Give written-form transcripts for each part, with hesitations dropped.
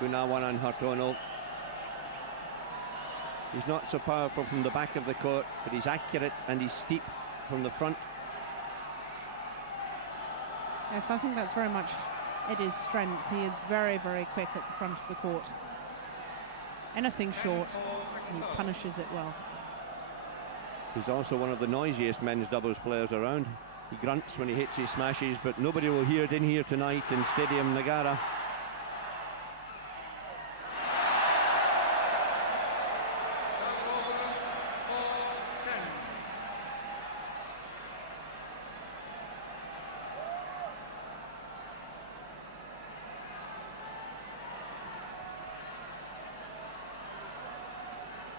Gunawan and Hartono. He's not so powerful from the back of the court, but he's accurate and he's steep from the front. Yes, I think that's very much Eddy's strength. He is very, very quick at the front of the court. Anything short, he punishes it well. He's also one of the noisiest men's doubles players around. He grunts when he hits his smashes, but nobody will hear it in here tonight in Stadium Nagara.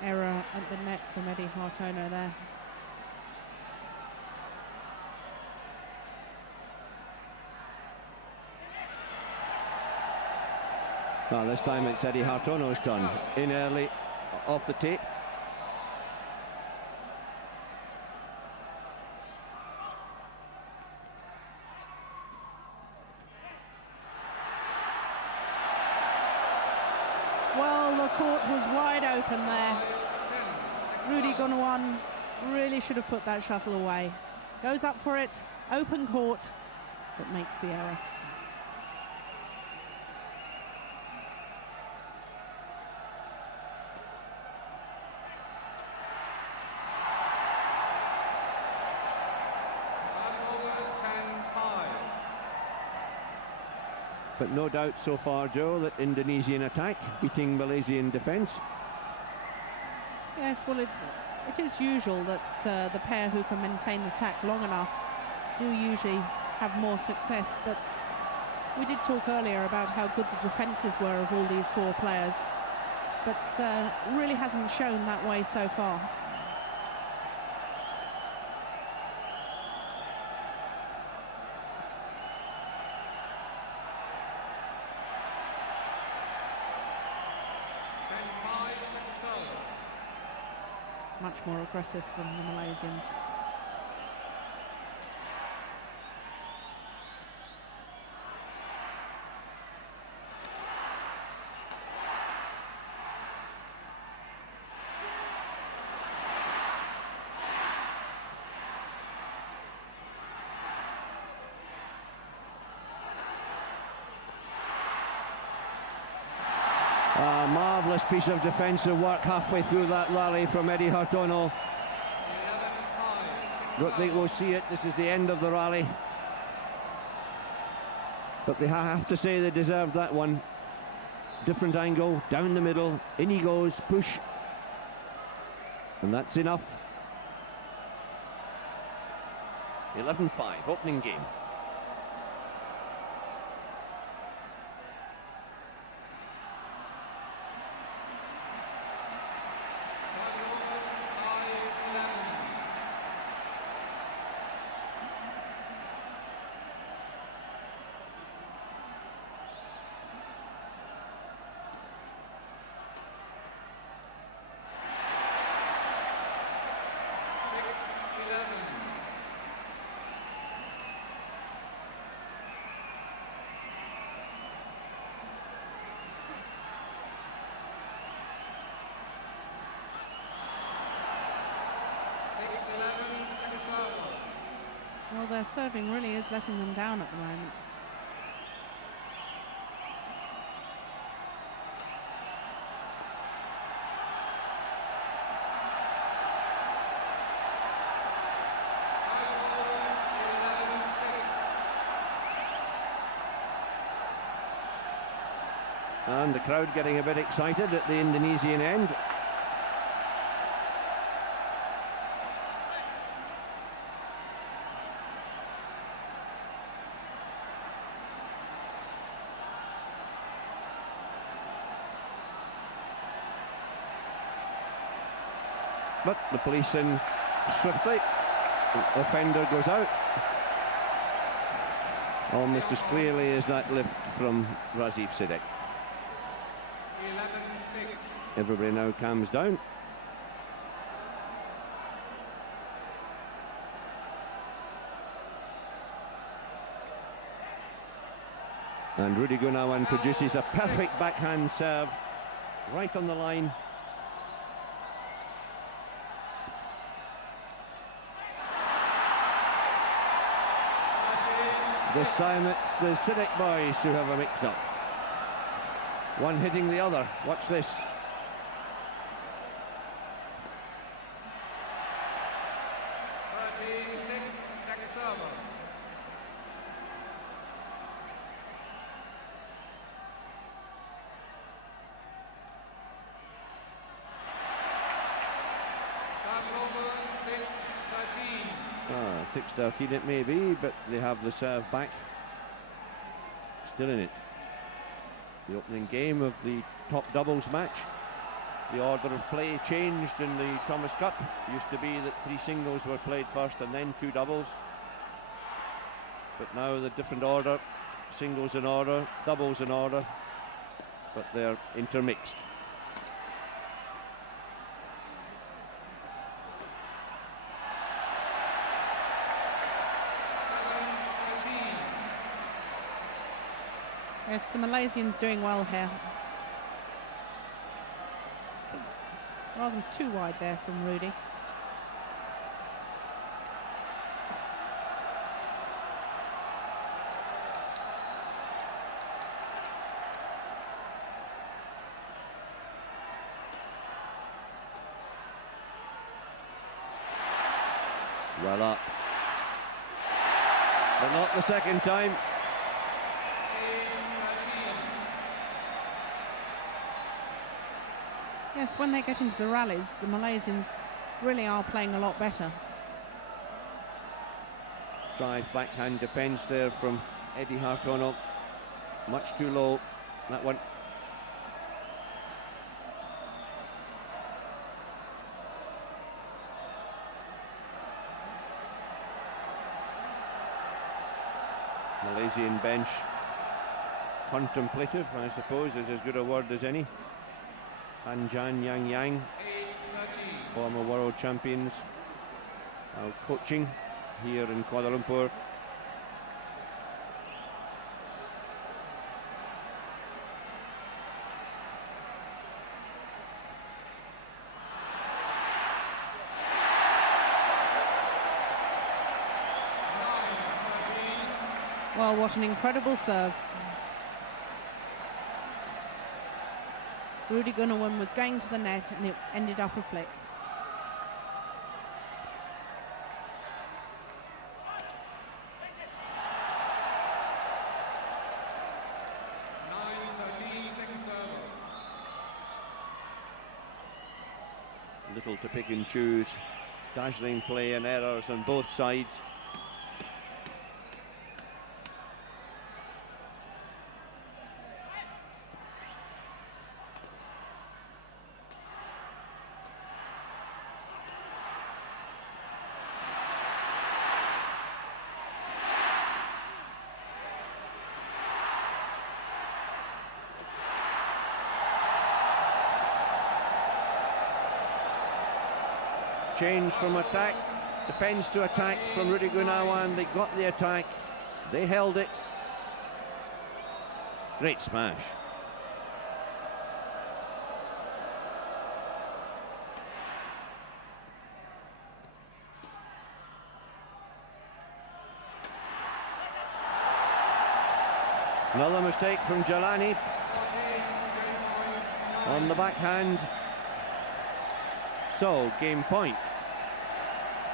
Error at the net from Eddy Hartono there. Well, this time it's Eddy Hartono's turn. In early, off the tape. Well, the court was wide open there. Rudy Gunawan really should have put that shuttle away. Goes up for it, open court, but makes the error. But no doubt so far, Joe, that Indonesian attack beating Malaysian defence. Yes, well, it is usual that the pair who can maintain the attack long enough do usually have more success, but we did talk earlier about how good the defences were of all these four players, but really hasn't shown that way so far. Much more aggressive from the Malaysians. A marvellous piece of defensive work halfway through that rally from Eddy Hartono. Don't think we'll see it. This is the end of the rally. But they have to say they deserved that one. Different angle, down the middle, in he goes, push. And that's enough. 11-5, opening game. Well, their serving really is letting them down at the moment. And the crowd getting a bit excited at the Indonesian end. But the police in swiftly. The offender goes out. Almost as clearly as that lift from Razif Sidek. 11-6. Everybody now calms down. And Rudy Gunawan produces a perfect backhand serve, right on the line. This time it's the Sidek boys who have a mix-up. One hitting the other. Watch this. 6-13 it may be, but they have the serve back. Still in it. The opening game of the top doubles match. The order of play changed in the Thomas Cup. It used to be that 3 singles were played first and then 2 doubles. But now the different order, singles in order, doubles in order, but they're intermixed. Yes, the Malaysians doing well here. Rather too wide there from Rudy. Well up. But not the second time. Yes, when they get into the rallies, the Malaysians really are playing a lot better. Drive backhand defence there from Eddy Hartono. Much too low, that one. Malaysian bench contemplative, I suppose, is as good a word as any. Anjan Yang, former world champions, now coaching here in Kuala Lumpur. Well, what an incredible serve. Rudy Gunawan was going to the net and it ended up a flick. Little to pick and choose. Dazzling play and errors on both sides. Change from attack, defence to attack from Rudy Gunawan. They got the attack, they held it. Great smash. Another mistake from Jalani on the backhand. So, game point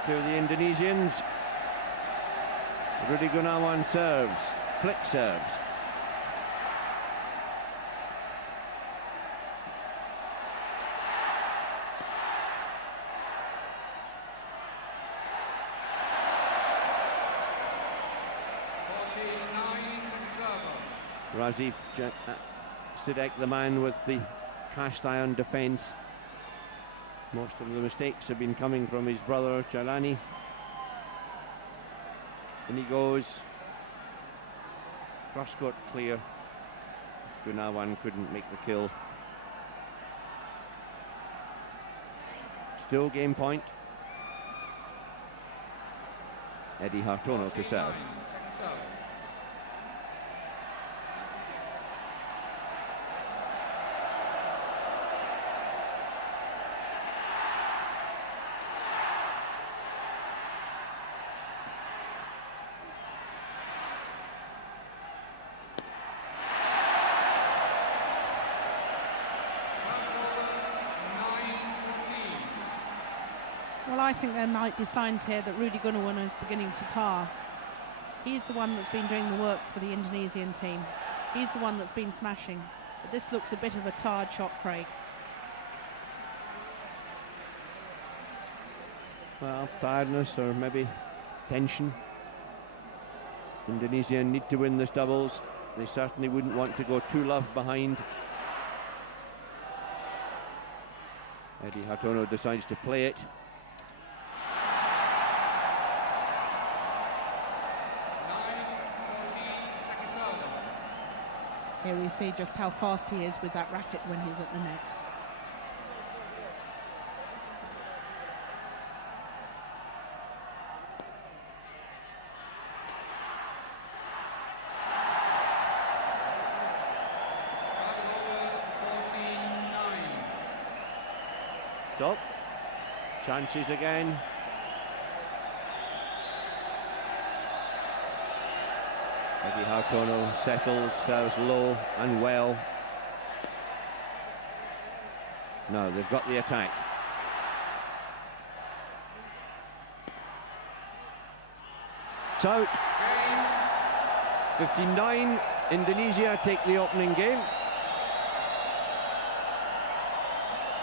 to the Indonesians. Rudy Gunawan serves, flick serves. Razif Sidek, the man with the cast iron defence. Most of the mistakes have been coming from his brother Jalani. And he goes. Cross court clear. Gunawan couldn't make the kill. Still game point. Eddy Hartono to serve. Well, I think there might be signs here that Rudy Gunawan is beginning to tire. He's the one that's been doing the work for the Indonesian team. He's the one that's been smashing. But this looks a bit of a tired shot, Craig. Well, tiredness or maybe tension. Indonesia need to win this doubles. They certainly wouldn't want to go 2-love behind. Eddy Hartono decides to play it. Here we see just how fast he is with that racket when he's at the net. So, chances again. Eddy Hartono settles, serves low and well. No, they've got the attack. It's out. 59, Indonesia take the opening game.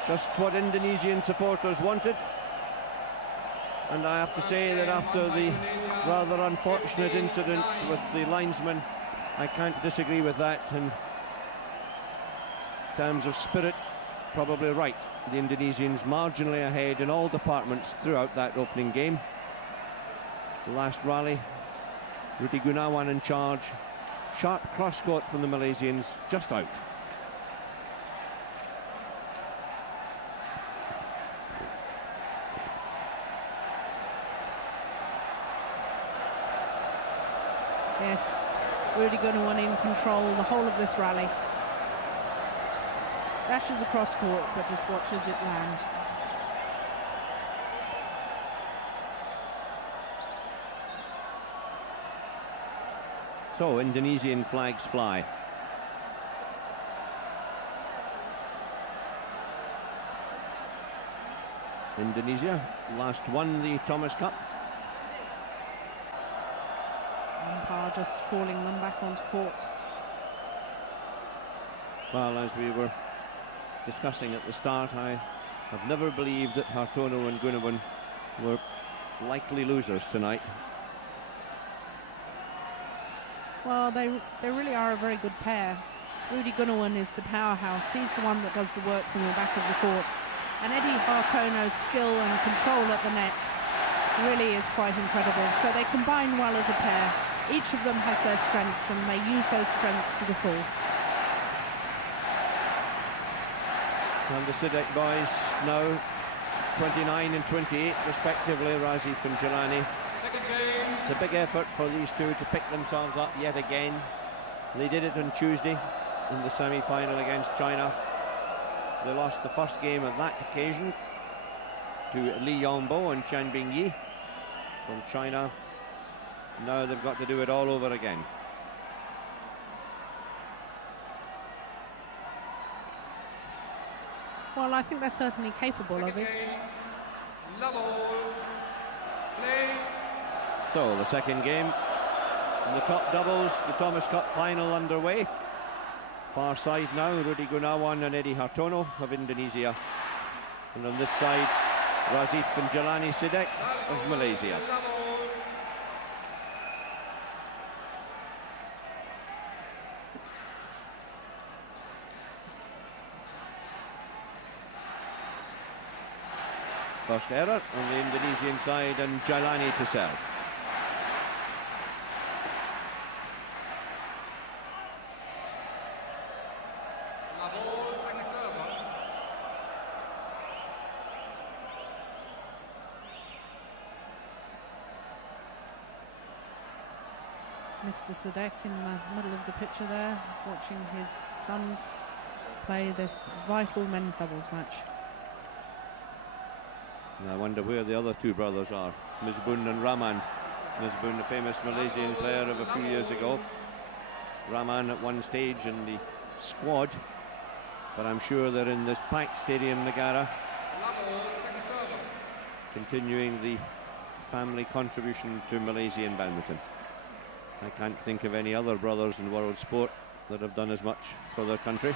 Just what Indonesian supporters wanted. And I have to say that after the rather unfortunate incident with the linesman, I can't disagree with that. In terms of spirit, probably right. The Indonesians marginally ahead in all departments throughout that opening game. The last rally, Rudy Gunawan in charge. Sharp cross-court from the Malaysians, just out. Yes, Rudy Gunawan in control the whole of this rally. Dashes across court, but just watches it land. So, Indonesian flags fly. Indonesia last won the Thomas Cup. Umpire just calling them back onto court. Well, as we were discussing at the start, I have never believed that Hartono and Gunawan were likely losers tonight. Well, they really are a very good pair. Rudy Gunawan is the powerhouse. He's the one that does the work from the back of the court. And Eddy Hartono's skill and control at the net really is quite incredible. So they combine well as a pair. Each of them has their strengths, and they use those strengths to the full. And the Sidek boys now 29 and 28 respectively, Razif and Jalani. It's a big effort for these two to pick themselves up yet again. They did it on Tuesday in the semi-final against China. They lost the first game of that occasion to Li Yongbo and Chen Bingyi from China. Now they've got to do it all over again. Well, I think they're certainly capable of it. So the second game in the top doubles, the Thomas Cup final underway. Far side now, Rudy Gunawan and Eddy Hartono of Indonesia. And on this side, Razif and Jalani Sidek of Malaysia. First error on the Indonesian side, and Jalani to serve. Mr. Sidek in the middle of the picture there, watching his sons play this vital men's doubles match. And I wonder where the other two brothers are, Misbun and Rahman. Misbun, the famous Malaysian player of a few years ago. Rahman at one stage in the squad, but I'm sure they're in this packed stadium, Negara. continuing the family contribution to Malaysian badminton. I can't think of any other brothers in world sport that have done as much for their country.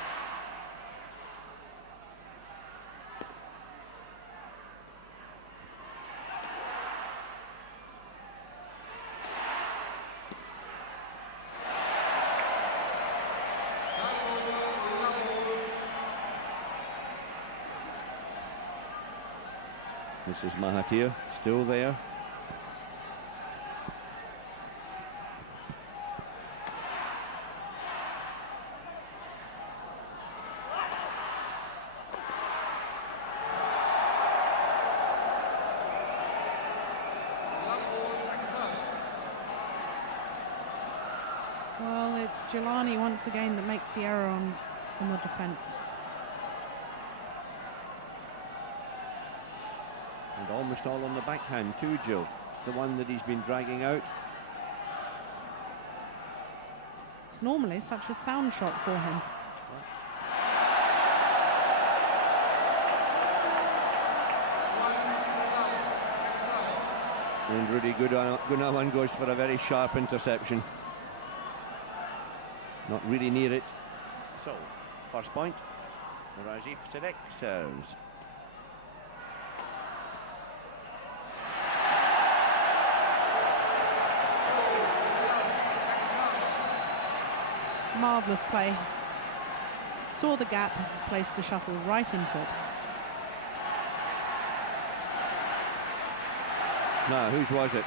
This is Mahathir, still there. Well, it's Jalani once again that makes the error on the defence. And almost all on the backhand too, Joe. It's the one that he's been dragging out. It's normally such a sound shot for him. And Rudy Gunawan goes for a very sharp interception. Not really near it. So, first point, Razif Sidek serves. Marvellous play. Saw the gap, placed the shuttle right into it. Now, whose was it?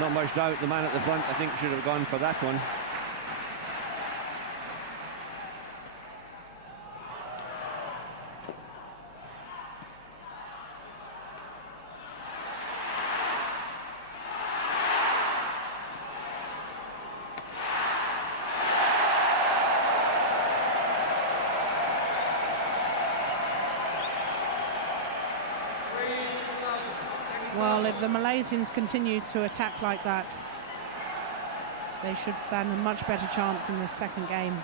Not much doubt, the man at the front, I think, should have gone for that one. Well, if the Malaysians continue to attack like that, they should stand a much better chance in the second game.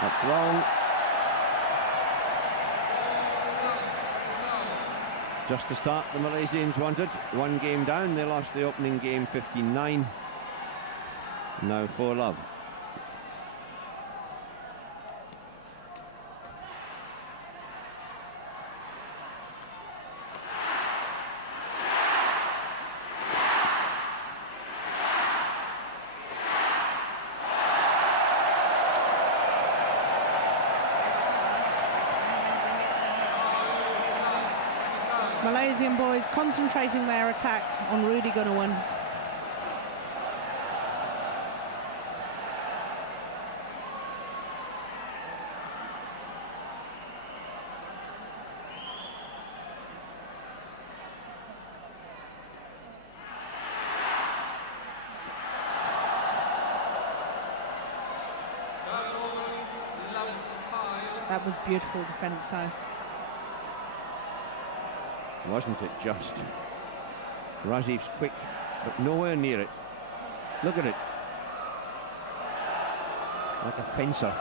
That's wrong. Just to start, the Malaysians wanted. One game down, they lost the opening game 15-9. Now 4-love. Malaysian boys concentrating their attack on Rudy Gunawan. That was beautiful defence though. Wasn't it just? Razif's quick, but nowhere near it. Look at it. Like a fencer.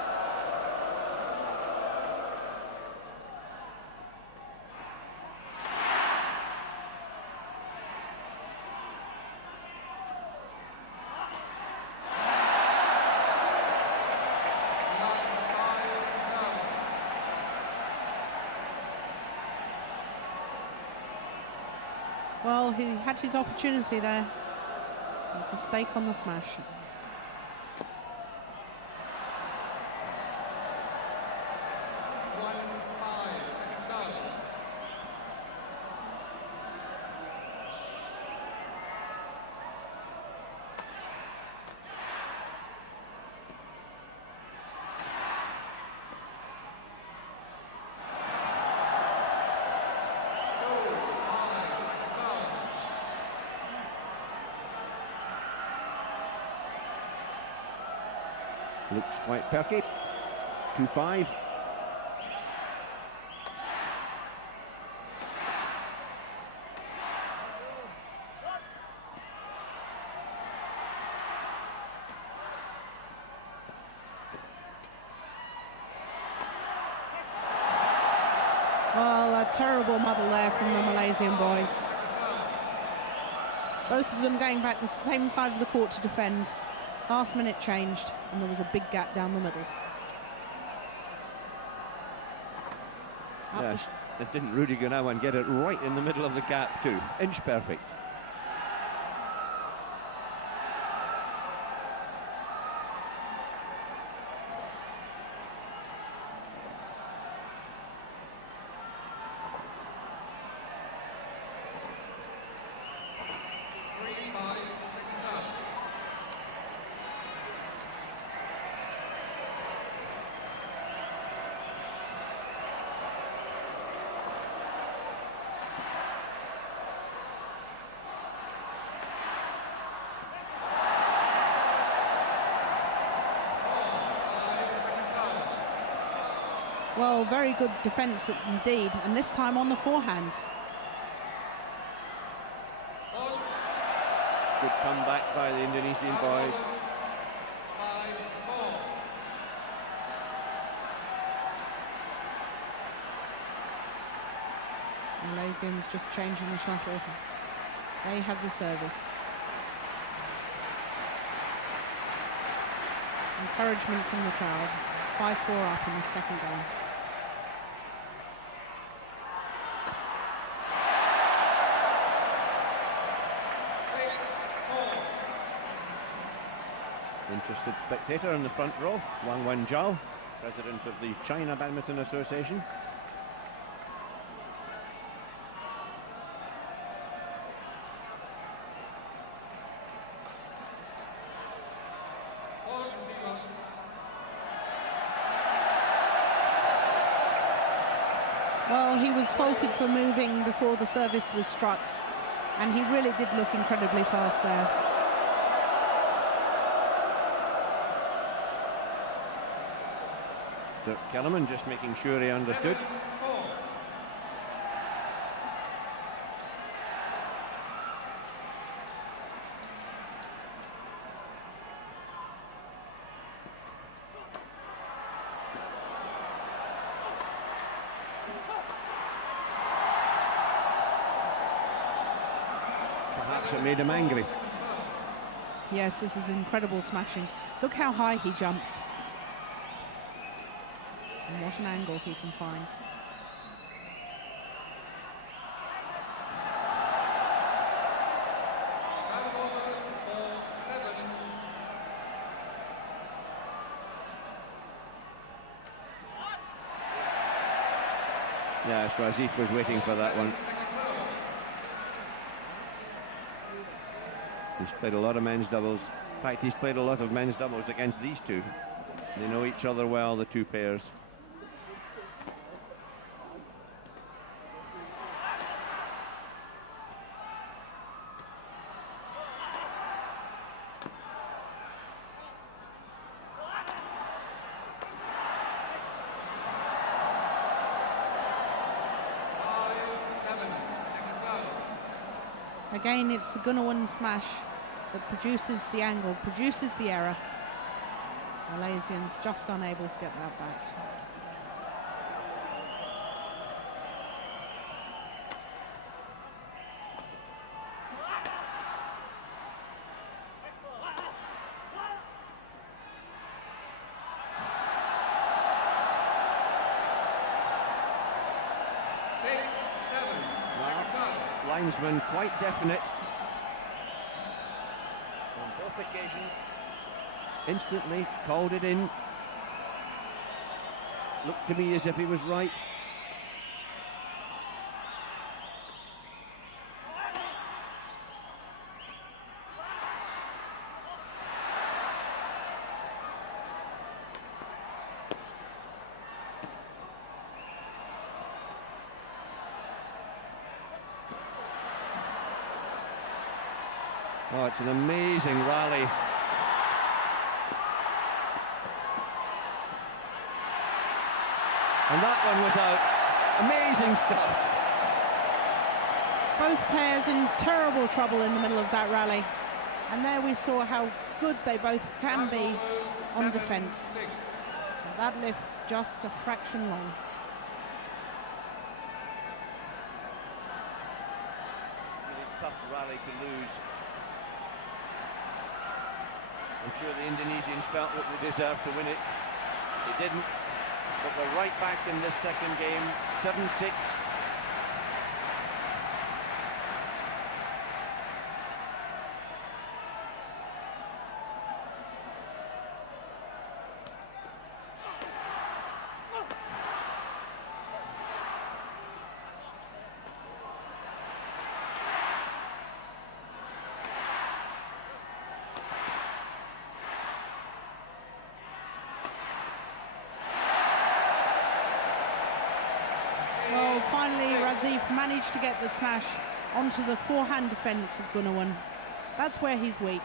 Well, he had his opportunity there. Mistake on the smash. Looks quite perky. 2-5. A terrible muddle there from the Malaysian boys. Both of them going back the same side of the court to defend. Last minute changed, and there was a big gap down the middle. Yes, didn't Rudy Gunawan get it right in the middle of the gap too? Inch perfect. Well, very good defence indeed, and this time on the forehand. Good comeback by the Indonesian boys. Malaysians just changing the shuttle. They have the service. Encouragement from the crowd. 5-4 up in the second game. Interested spectator in the front row, Wang Wenzhou, president of the China Badminton Association. Well, he was faulted for moving before the service was struck, and he really did look incredibly fast there. Dirk Kellerman just making sure he understood. Perhaps it made him angry. Yes, this is incredible smashing. Look how high he jumps. And what an angle he can find. Yes, Razif was waiting for that one. He's played a lot of men's doubles. In fact, he's played a lot of men's doubles against these two. They know each other well, the two pairs. Again, it's the Gunawan smash that produces the angle, produces the error. Malaysians just unable to get that back. Linesman quite definite on both occasions. Instantly called it in. Looked to me as if he was right. Oh, it's an amazing rally. And that one was out. Amazing stuff. Both pairs in terrible trouble in the middle of that rally. And there we saw how good they both can be on defence. That lift just a fraction long. play to lose. I'm sure the Indonesians felt that they deserved to win it. They didn't, but we're right back in this second game, 7-6. Well, finally Razif managed to get the smash onto the forehand defence of Gunawan. That's where he's weak.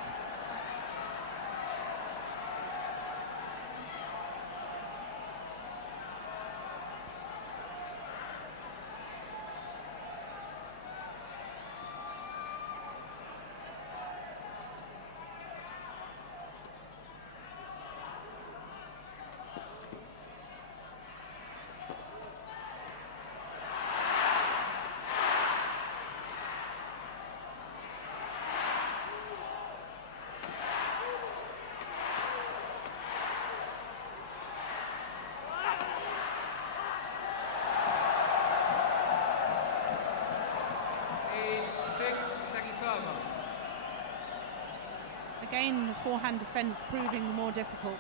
Again, the forehand defence proving more difficult,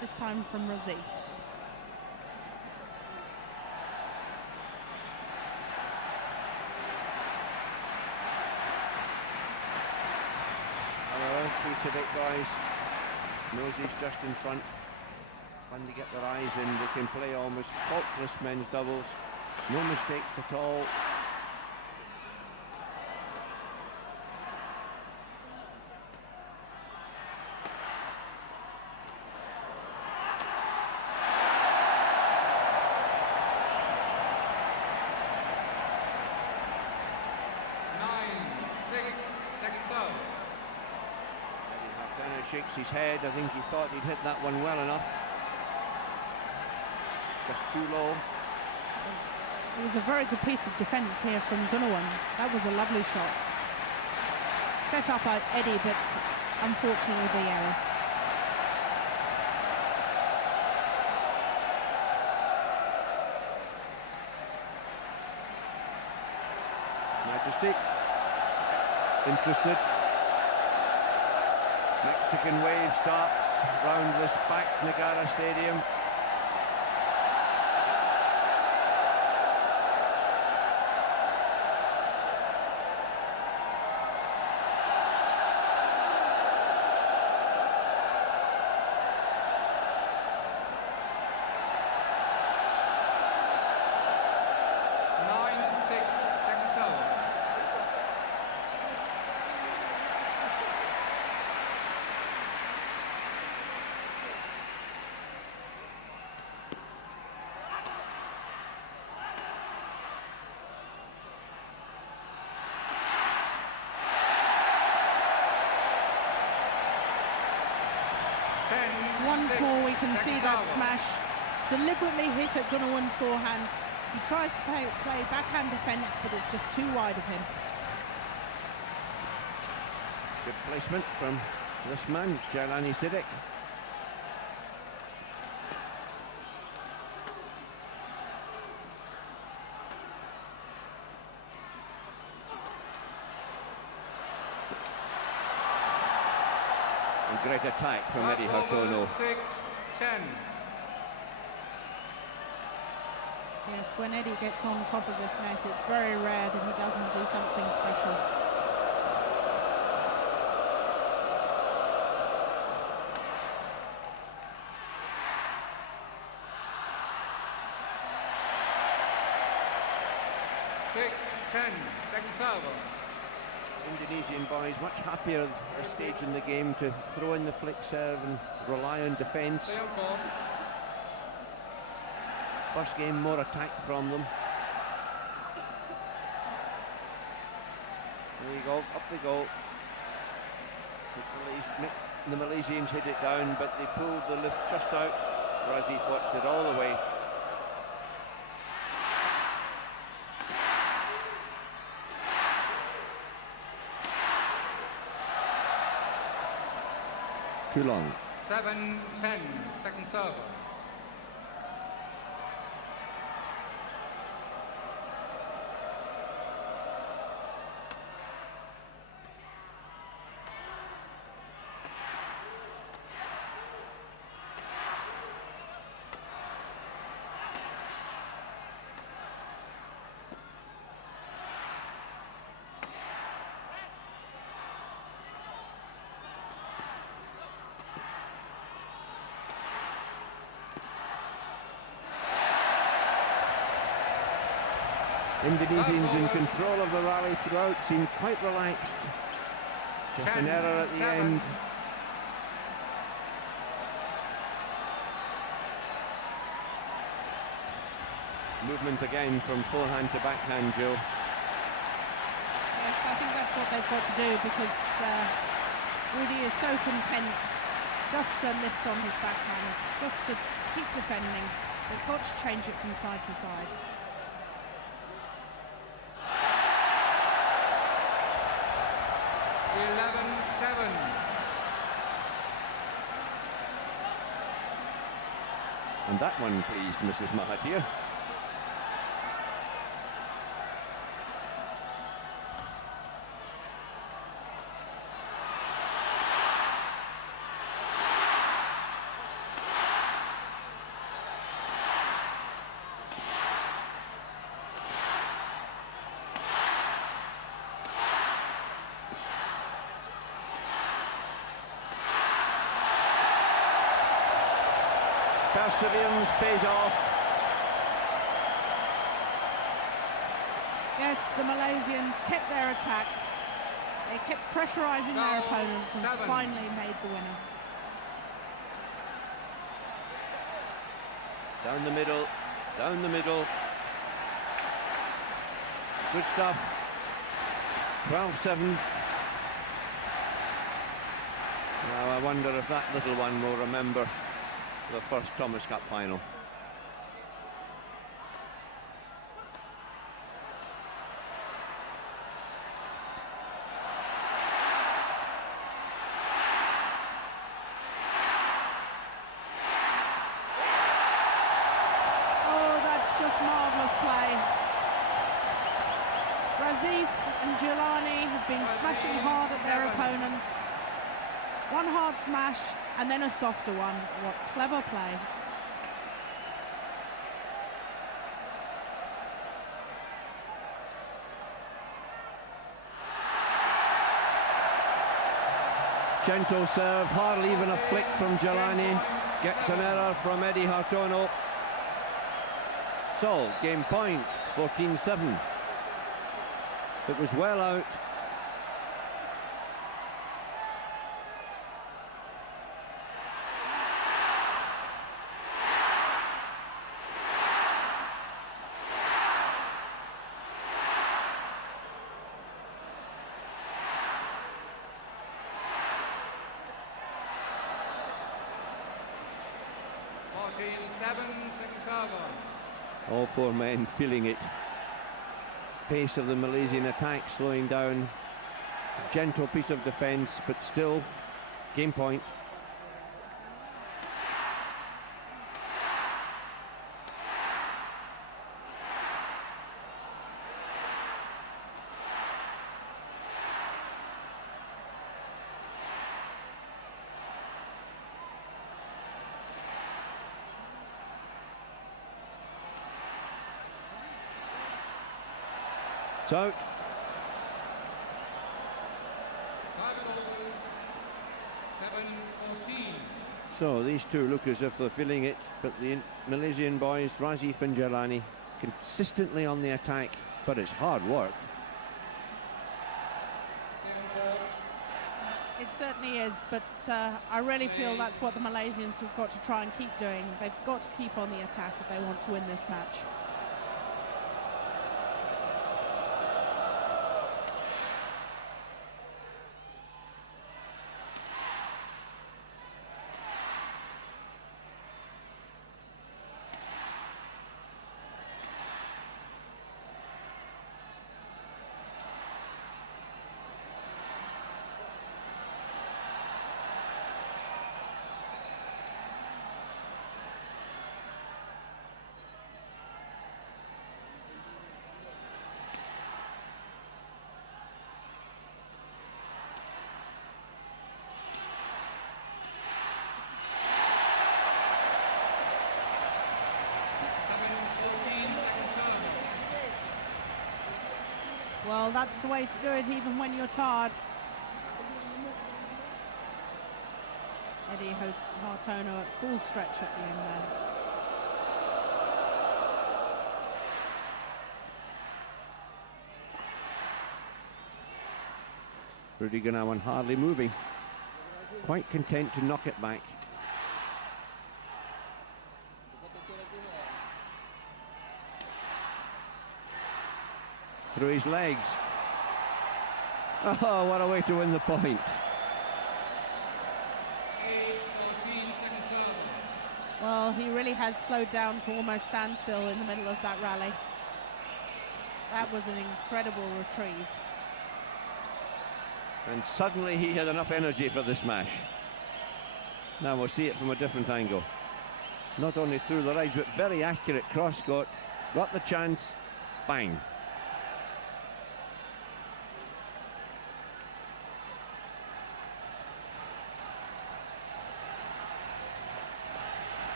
this time from Razif. However, two Sidek guys knows he's just in front. When they get their eyes in, they can play almost faultless men's doubles. No mistakes at all. Eddy Hartono shakes his head. I think he thought he'd hit that one well enough. Just too low. It was a very good piece of defence here from Gunawan. That was a lovely shot. Set up by Eddy, but unfortunately the error. Majesty. Interested. Mexican wave starts round this back Negara Stadium. Once more we can see that smash deliberately hit at Gunawan's forehand. He tries to play backhand defence, but it's just too wide of him. Good placement from this man, Jalani Sidek. Great attack from Eddy Hartono. 6-10. Yes, when Eddy gets on top of this net, it's very rare that he doesn't do something special. Second server. Indonesian boys much happier at this stage in the game to throw in the flick serve and rely on defence. First game, more attack from them. There we go, up they go. The Malaysians hit it down, but they pulled the lift just out. Razif watched it all the way. too long. 7-10, second serve. Indonesians in control of the rally throughout, seem quite relaxed. Just an error at the end. Movement again from forehand to backhand, Joe. Yes, I think that's what they've got to do, because Rudy is so content just to lift on his backhand, just to keep defending. They've got to change it from side to side. And that one pleased Mrs. Mahathir. Perseverance pays off. Yes, the Malaysians kept their attack. They kept pressurising their opponents and finally made the winner. Down the middle, down the middle. Good stuff. 12-7. Now I wonder if that little one will remember the first Thomas Cup final. Oh, that's just marvellous play. Razif and Jalani have been smashing hard at their opponents. One hard smash and then a softer one. What clever play. Gentle serve, hardly even a flick from Jalani. Gets an error from Eddy Hartono. So, game point, 14-7. It was well out. All four men feeling it. Pace of the Malaysian attack slowing down. Gentle piece of defence, but still game point. It's out. So these two look as if they're feeling it, but the Malaysian boys, Razif and Jalani, consistently on the attack, but it's hard work. It certainly is, but I really feel that's what the Malaysians have got to try and keep doing. They've got to keep on the attack if they want to win this match. Well, that's the way to do it, even when you're tired. Eddy Hartono at full stretch at the end there. Rudy Gunawan hardly moving, quite content to knock it back. Through his legs. Oh, what a way to win the point. 8-14, second serve. Well, he really has slowed down to almost standstill in the middle of that rally. That was an incredible retrieve. And suddenly he had enough energy for the smash. Now we'll see it from a different angle. Not only through the legs, but very accurate cross. Got the chance, bang.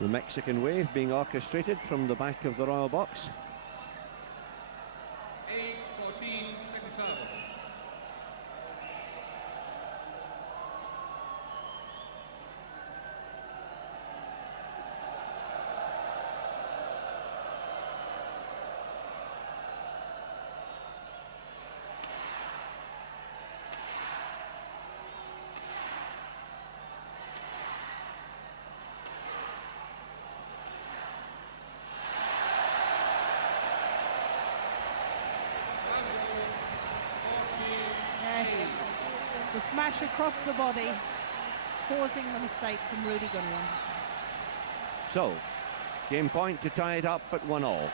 The Mexican wave being orchestrated from the back of the royal box. 8-14, second serve. The smash across the body, causing the mistake from Rudy Gunawan. So, game point to tie it up at 1-all.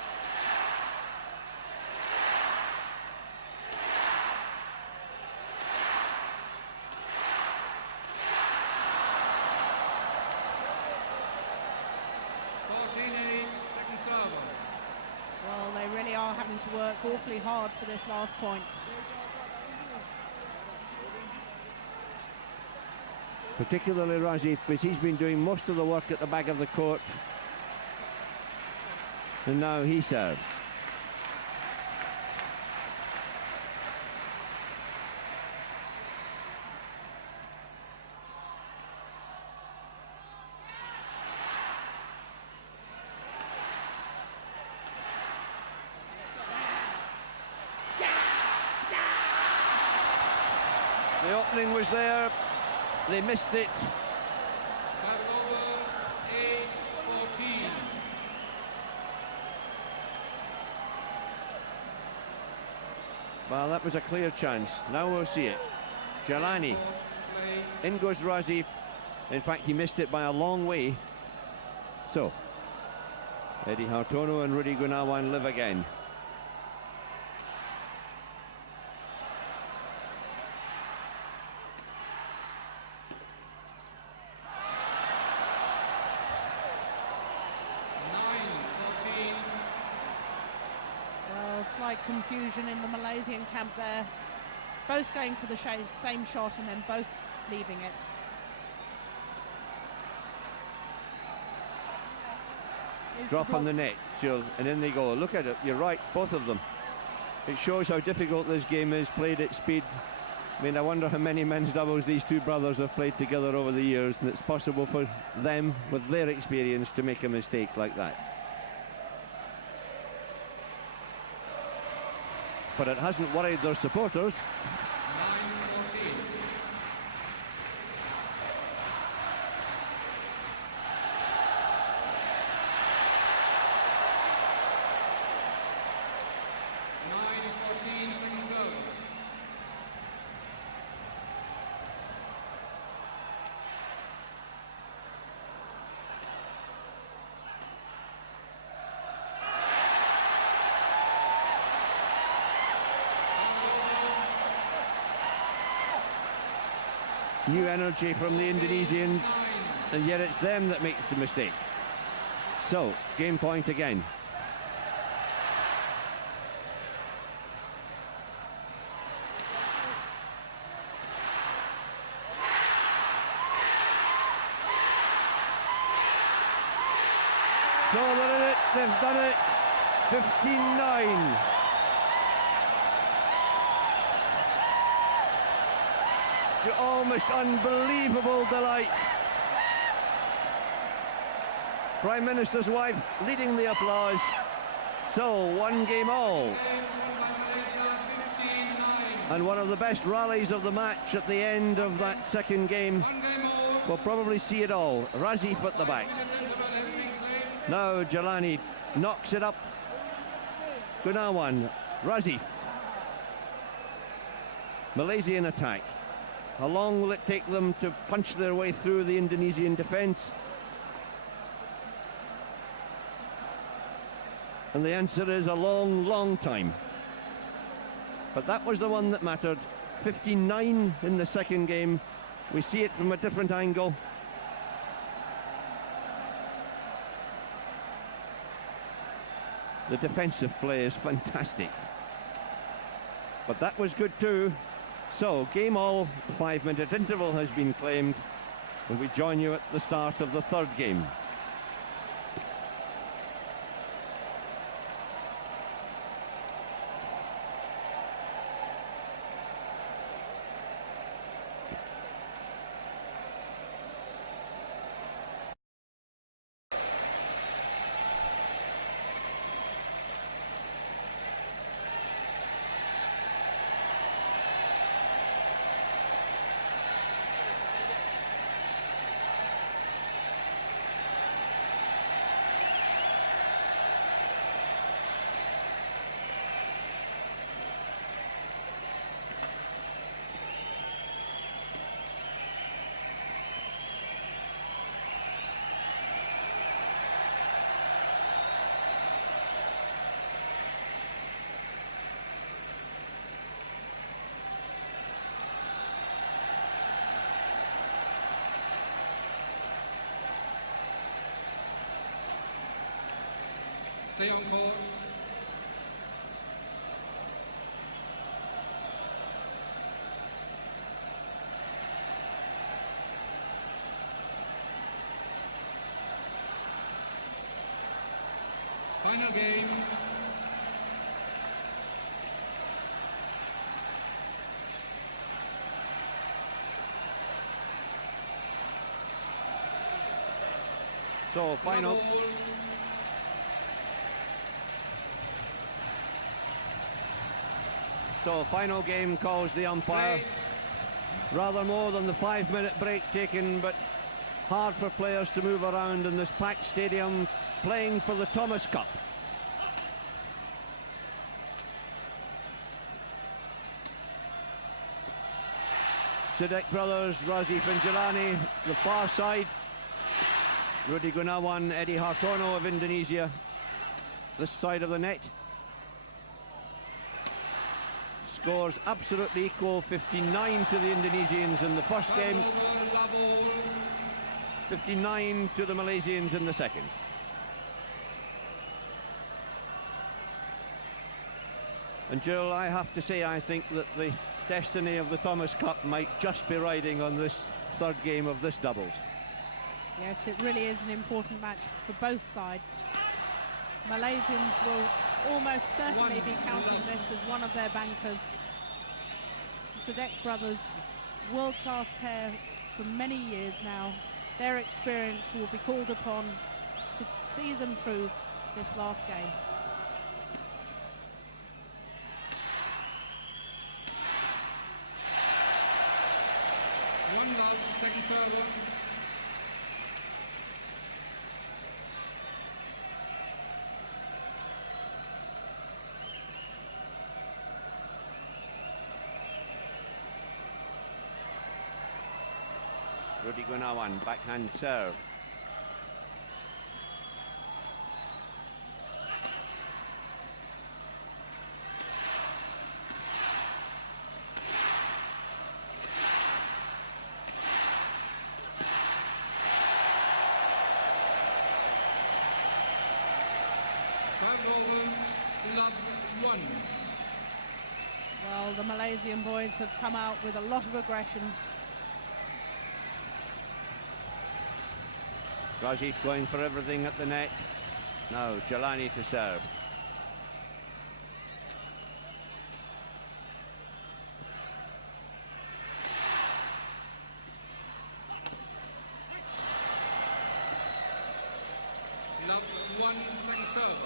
Well, they really are having to work awfully hard for this last point. Particularly Razif, because he's been doing most of the work at the back of the court. And now he serves. The opening was there. They missed it. Serve over, 8-14. Well, that was a clear chance. Now we'll see it. Jalani. In goes Razif. In fact, he missed it by a long way. So, Eddy Hartono and Rudy Gunawan live again. Slight confusion in the Malaysian camp there. Both going for the same shot and then both leaving it. Drop on the net, Jill, and in they go. Look at it, you're right, both of them. It shows how difficult this game is, played at speed. I mean, I wonder how many men's doubles these two brothers have played together over the years, and it's possible for them, with their experience, to make a mistake like that. But it hasn't worried their supporters. 9-14. Second serve. New energy from the Indonesians, and yet it's them that makes the mistake. So, game point again. So they're in it, they've done it. 15-9. To almost unbelievable delight. Prime Minister's wife leading the applause. So, one game all. And one of the best rallies of the match at the end of that second game. We'll probably see it all. Razif at the back. Now Jalani knocks it up. Gunawan, Razif. Malaysian attack. How long will it take them to punch their way through the Indonesian defence? And the answer is a long, long time. But that was the one that mattered. 15-9 in the second game. We see it from a different angle. The defensive play is fantastic. But that was good too. So, game all, the 5-minute interval has been claimed. And we join you at the start of the third game. Stay on court. Final game. So, final. So, final game calls the umpire. Rather more than the 5-minute break taken, but hard for players to move around in this packed stadium playing for the Thomas Cup. Sidek brothers, Razif and Jalani, the far side. Rudy Gunawan, Eddy Hartono of Indonesia, this side of the net. Scores absolutely equal, 59 to the Indonesians in the first game, 59 to the Malaysians in the second. And Jill, I have to say, I think that the destiny of the Thomas Cup might just be riding on this third game of this doubles. Yes, it really is an important match for both sides. Malaysians will almost certainly be counting this as one of their bankers. The Sidek brothers, world-class pair for many years now. Their experience will be called upon to see them through this last game. One love, second server. Rudy Gunawan, backhand serve. Well, the Malaysian boys have come out with a lot of aggression. Razif going for everything at the net. Now Jalani to serve. Love 1 second serve.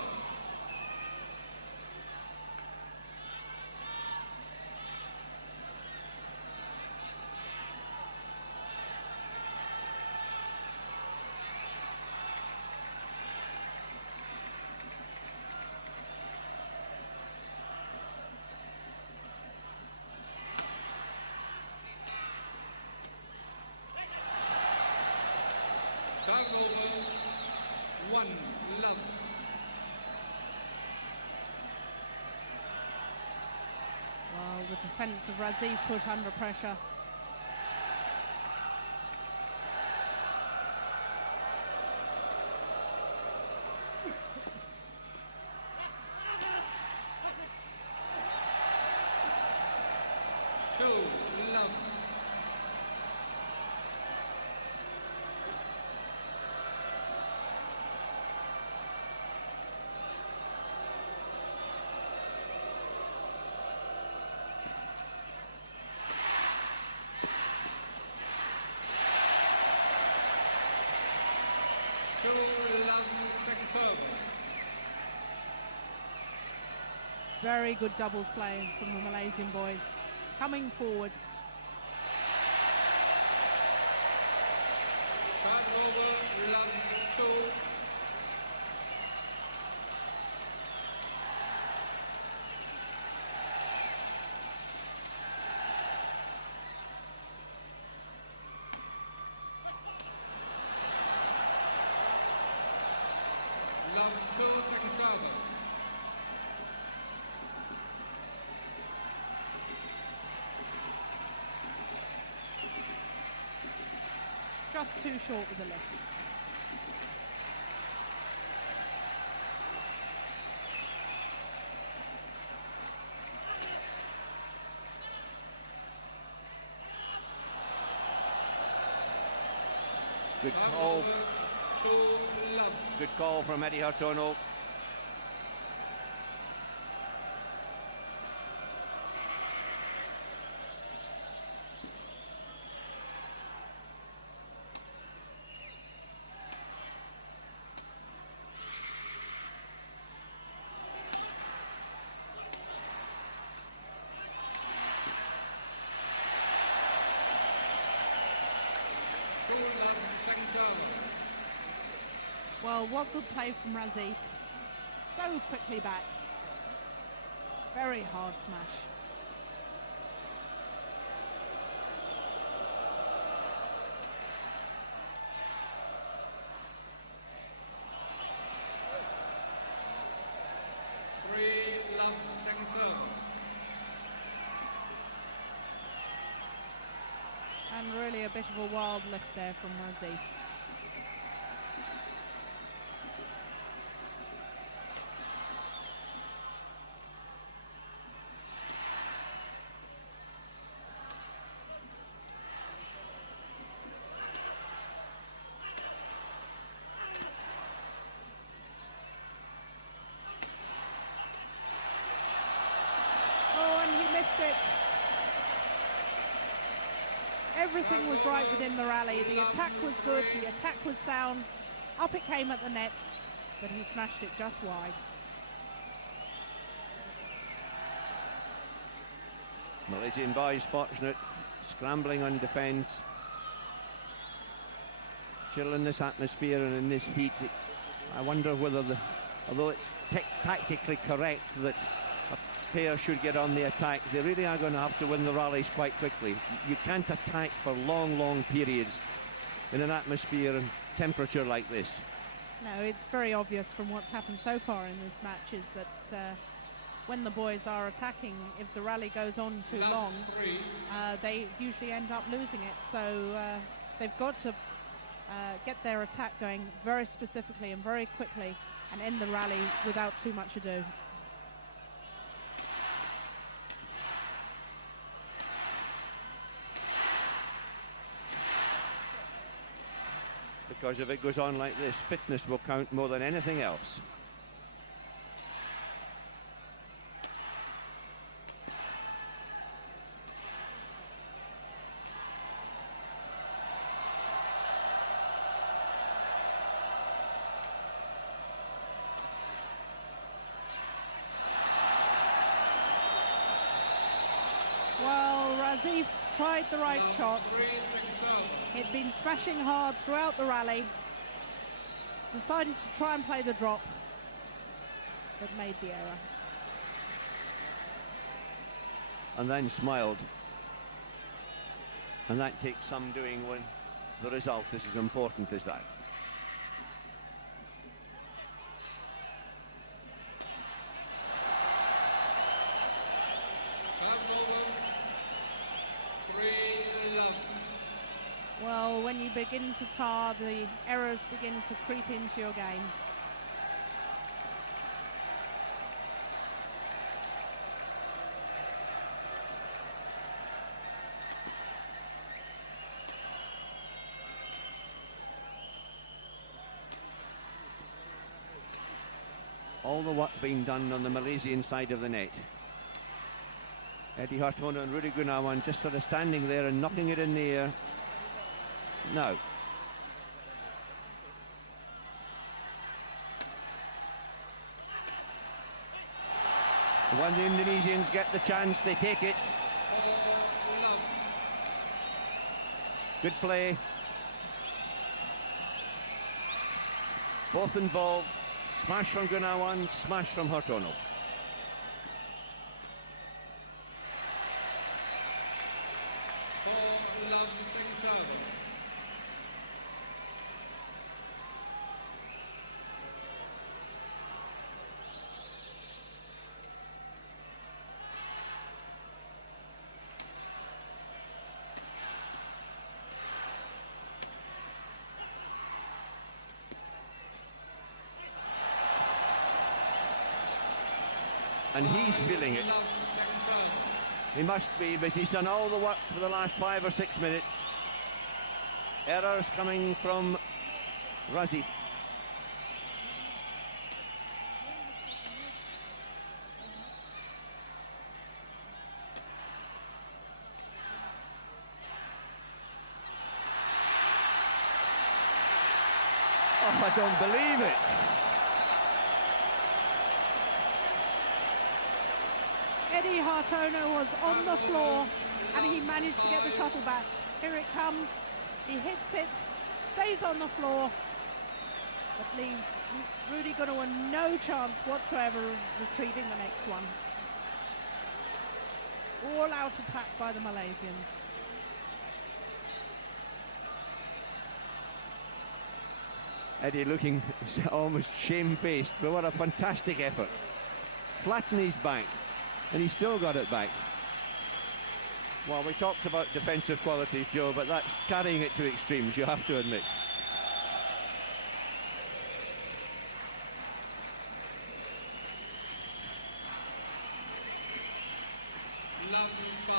Serve over 1 love. Well, the defence of Razif put under pressure. Two love. Two love second serve. Very good doubles play from the Malaysian boys. Coming forward. Serve over love 2. Love 2 second serve. Just too short with the left. Good call. 2 love. Good call from Eddy Hartono. Second serve. Well, what good play from Razif. So quickly back. Very hard smash. Three love second serve. And really a bit of a wild lift there from Razif. Oh, and he missed it. Everything was right within the rally. The attack was good, the attack was sound. Up it came at the net, but he smashed it just wide. Malaysian boys fortunate, scrambling on defence. Still in this atmosphere and in this heat, I wonder whether, although it's tactically correct that a pair should get on the attack, they really are going to have to win the rallies quite quickly. You can't attack for long periods in an atmosphere and temperature like this. No, it's very obvious from what's happened so far in this match is that when the boys are attacking, if the rally goes on too long, they usually end up losing it. So they've got to get their attack going very specifically and very quickly and end the rally without too much ado. The because if it goes on like this, fitness will count more than anything else. Well, Razif tried the right shot. He'd been smashing hard throughout the rally. Decided to try and play the drop, but made the error. And then smiled. And that takes some doing when the result is as important as that. Well, when you begin to tar, the errors begin to creep into your game. All the work being done on the Malaysian side of the net. Eddy Hartono and Rudy Gunawan just sort of standing there and knocking it in the air. No. When the Indonesians get the chance, they take it. Good play. Both involved. Smash from Gunawan, smash from Hartono. And he's feeling it. He must be, because he's done all the work for the last 5 or 6 minutes. Errors coming from Razif. Oh, I don't believe it. Eddy Hartono was on the floor and he managed to get the shuttle back. Here it comes, he hits it, stays on the floor, but leaves Rudy Gunawan no chance whatsoever of retrieving the next one. All out attack by the Malaysians. Eddy looking almost shamefaced, but what a fantastic effort. Flatten his back. And he still got it back. Well, we talked about defensive qualities, Joe, but that's carrying it to extremes, you have to admit. Love 5.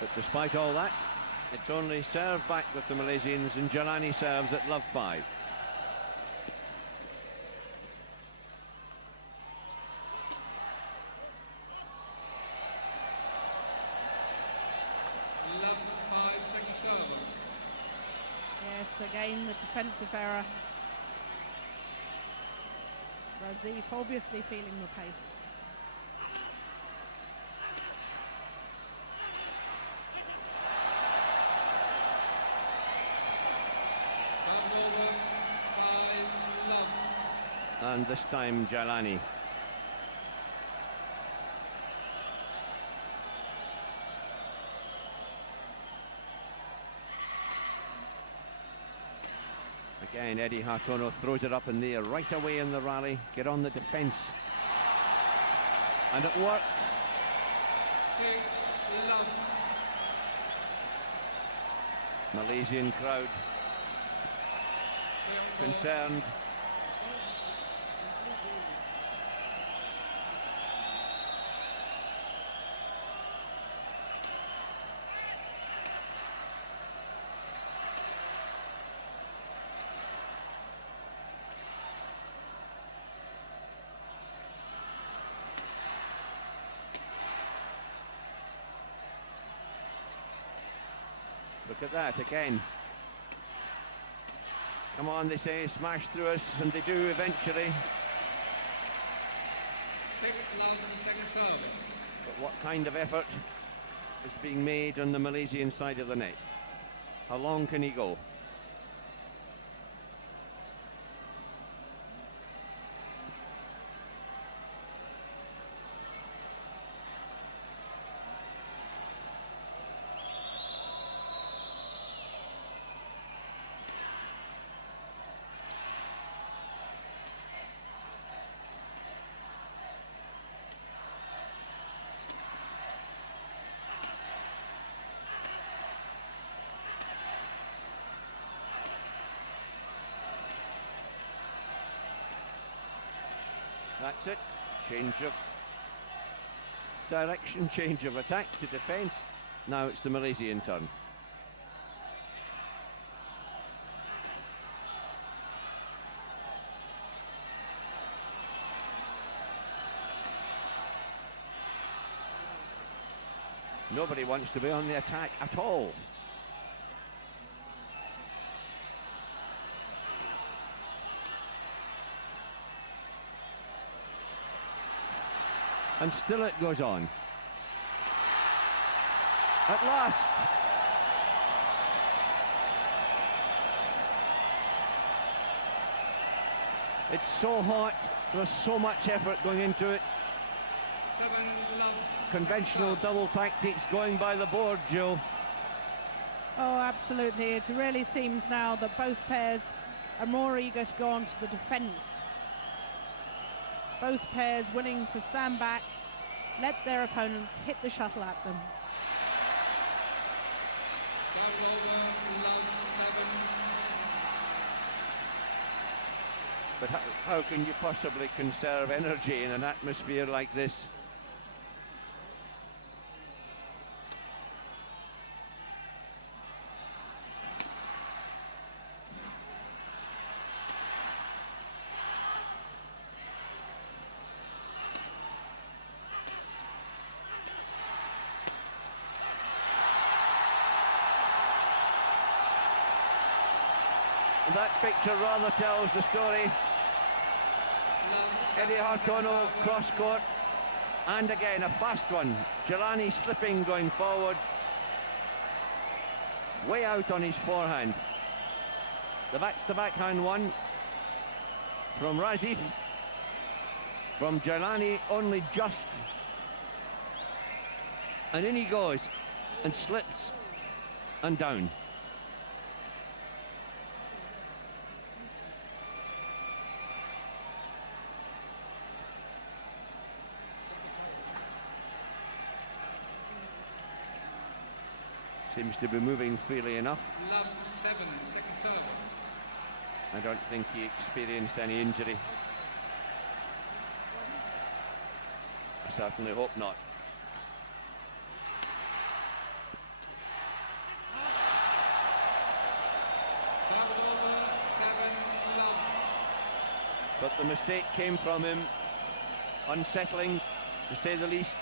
But despite all that, it's only serve back with the Malaysians, and Jalani serves at love 5. Yes, again the defensive error. Razif obviously feeling the pace. And this time Jalani. Again, Eddy Hartono throws it up in the air right away in the rally. Get on the defence. And it works. 6 love. Malaysian crowd concerned. Look at that again. Come on, they say, smash through us, and they do eventually. 6-love, second serve. But what kind of effort is being made on the Malaysian side of the net? How long can he go? That's it. Change of direction, change of attack to defence. Now it's the Malaysian turn. Nobody wants to be on the attack at all. And still it goes on. At last. It's so hot. There's so much effort going into it. 7-love. Conventional double tactics going by the board, Joe. Oh, absolutely. It really seems now that both pairs are more eager to go on to the defence. Both pairs willing to stand back, let their opponents hit the shuttle at them. Serve over, love 7. But how can you possibly conserve energy in an atmosphere like this? That picture rather tells the story. Eddy Hartono cross court, and again a fast one. Jalani slipping going forward, way out on his forehand. That's the backhand one from Razif. From Jalani only just, and in he goes and slips and down. Seems to be moving freely enough. Love 7, second serve. I don't think he experienced any injury. I certainly hope not. Serve over, 7-love. But the mistake came from him. Unsettling, to say the least.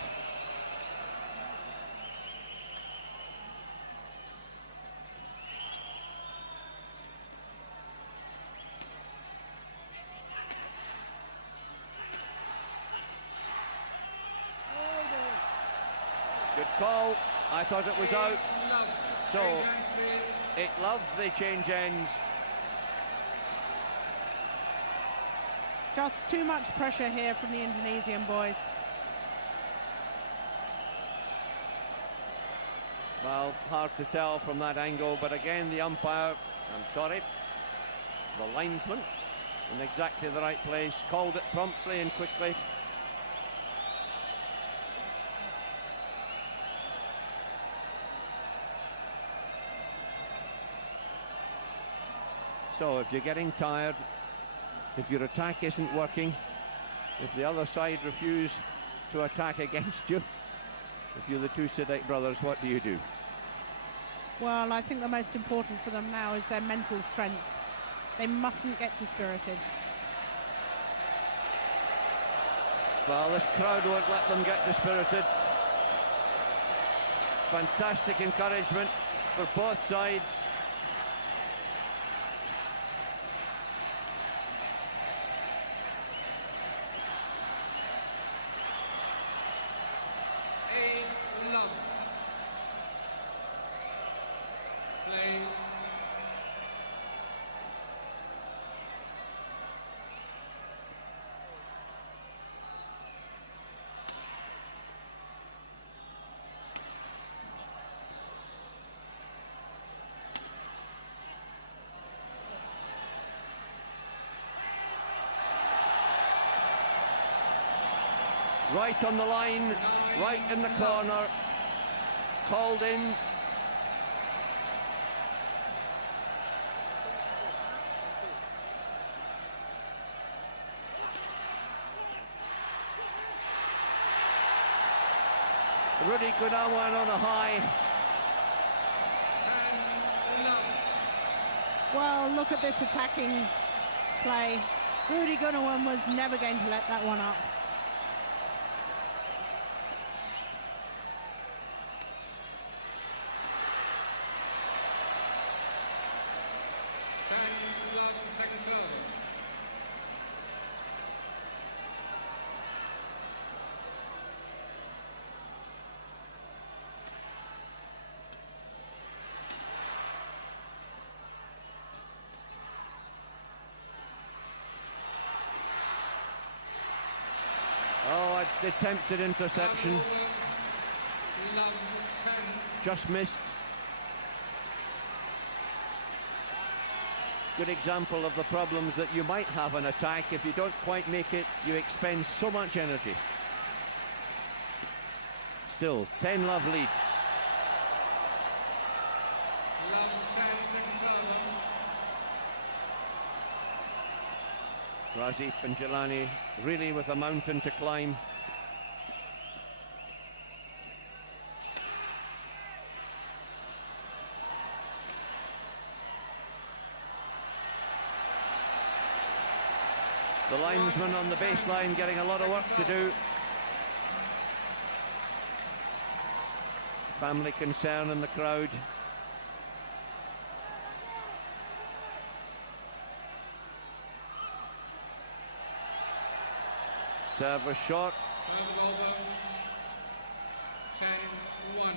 Good call. I thought it was out. So, it loved the change ends. Just too much pressure here from the Indonesian boys. Well, hard to tell from that angle, but again the umpire, the linesman, in exactly the right place, called it promptly and quickly. So if you're getting tired, if your attack isn't working, if the other side refuse to attack against you, if you're the two Sidek brothers, what do you do? Well, I think the most important for them now is their mental strength. They mustn't get dispirited. Well, this crowd won't let them get dispirited. Fantastic encouragement. for both sides. Love. Play. Right on the line, right in the corner, called in. Rudy Gunawan on a high. Well, look at this attacking play. Rudy Gunawan was never going to let that one up. Second serve. Oh, the attempted interception. Just missed. Good example of the problems that you might have in attack. If you don't quite make it, you expend so much energy. Still, 10 love lead. Razif and Jalani really with a mountain to climb. The linesman on the baseline getting a lot of work to do. Family concern in the crowd. Serve was short. Serve over. 10-1.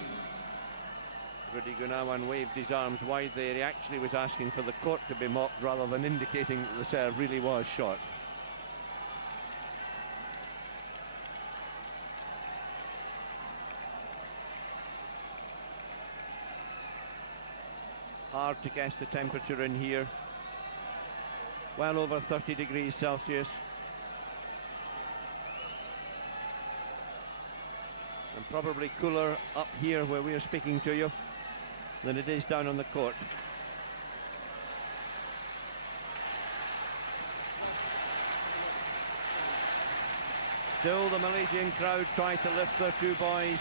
Rudy Gunawan waved his arms wide there. He actually was asking for the court to be mocked rather than indicating that the serve really was short. Hard to guess the temperature in here. Well over 30 degrees Celsius. And probably cooler up here where we are speaking to you than it is down on the court. Still the Malaysian crowd try to lift their two boys.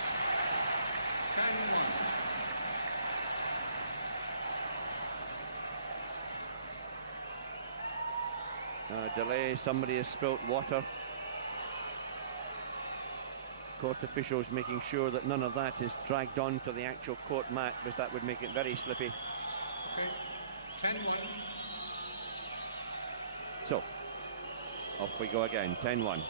Delay, somebody has spilt water. Court officials making sure that none of that is dragged on to the actual court mat, because that would make it very slippy. Okay, 10-1. So, off we go again, 10-1. 11-1.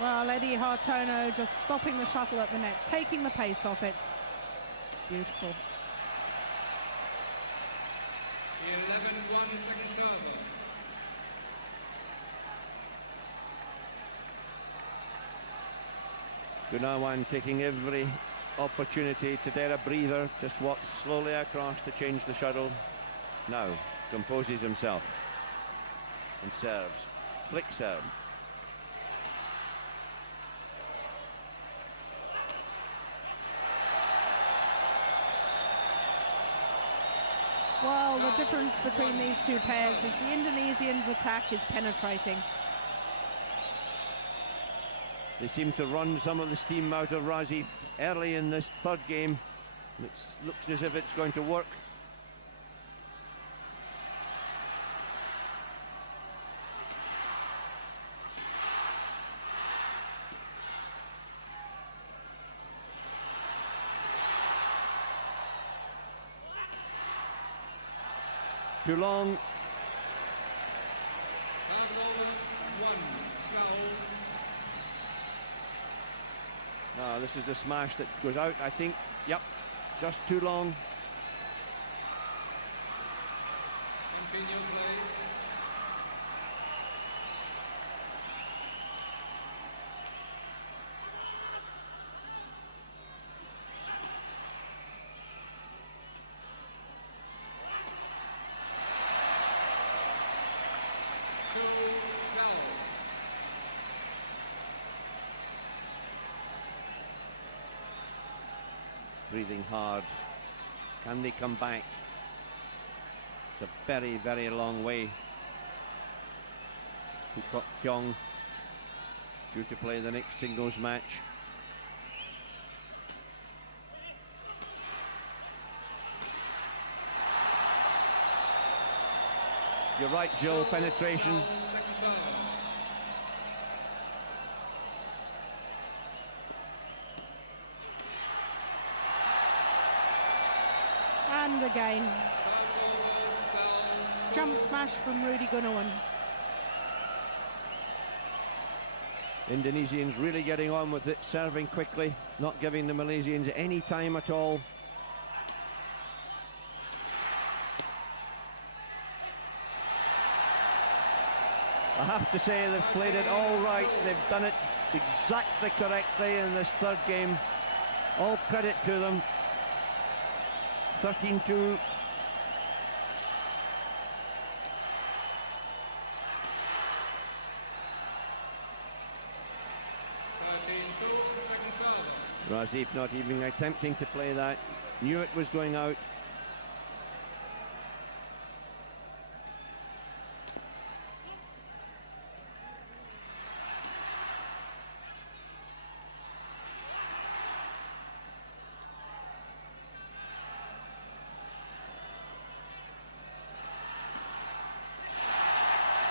Well, Eddy Hartono just stopping the shuttle at the net, taking the pace off it. Beautiful. 11-1, second serve. Gunawan taking every opportunity to dare a breather, just walks slowly across to change the shuttle. Now composes himself and serves. Flick serve. Well, the difference between these two pairs is the Indonesians' attack is penetrating. They seem to run some of the steam out of Razif early in this third game. It looks as if it's going to work. too long. Five over, one, foul. This is the smash that goes out, I think. Yep, just too long. Continue play. Breathing hard. Can they come back? It's a very, very long way. Kyung due to play the next singles match. You're right, Joe, penetration. And again, jump smash from Rudy Gunawan. Indonesians really getting on with it, serving quickly, not giving the Malaysians any time at all. I have to say they've played it all right. They've done it exactly correctly in this third game. All credit to them. 13-2. Razif not even attempting to play that. Knew it was going out.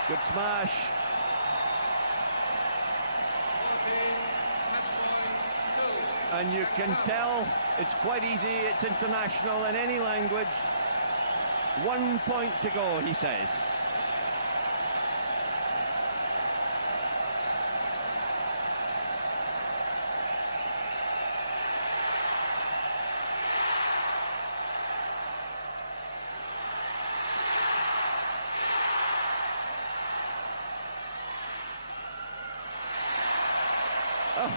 Good smash. And you can tell it's quite easy, it's international in any language. 1 point to go, he says. Oh.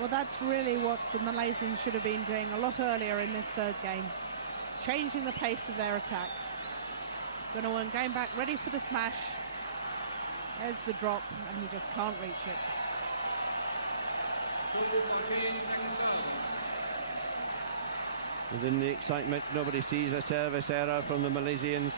Well, that's really what the Malaysians should have been doing a lot earlier in this third game. Changing the pace of their attack. Gunawan going back, ready for the smash. There's the drop, and he just can't reach it. 2-14, second serve. Within the excitement, nobody sees a service error from the Malaysians.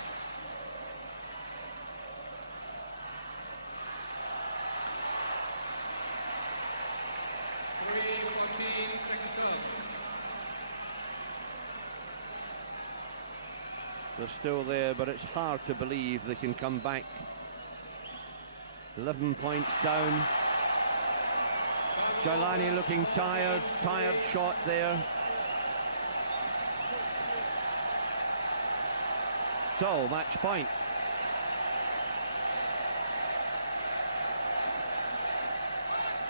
They're still there, but it's hard to believe they can come back. 11 points down. Jalani looking tired shot there. So, match point.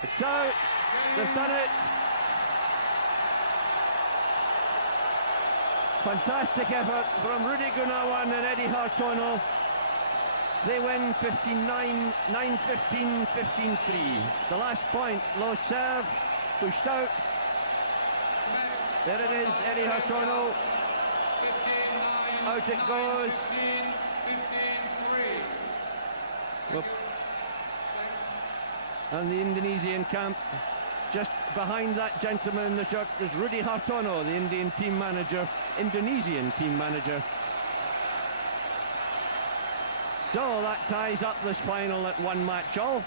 It's out. They've done it. Fantastic effort from Rudy Gunawan and Eddy Hartono. They win 59, 9-15, 15-3. The last point, low serve, pushed out. There it is, Eddy Hartono. Out it goes. 15-3. Well, and the Indonesian camp, just behind that gentleman in the shirt is Rudy Hartono, the Indonesian team manager. So that ties up this final at 1 match all.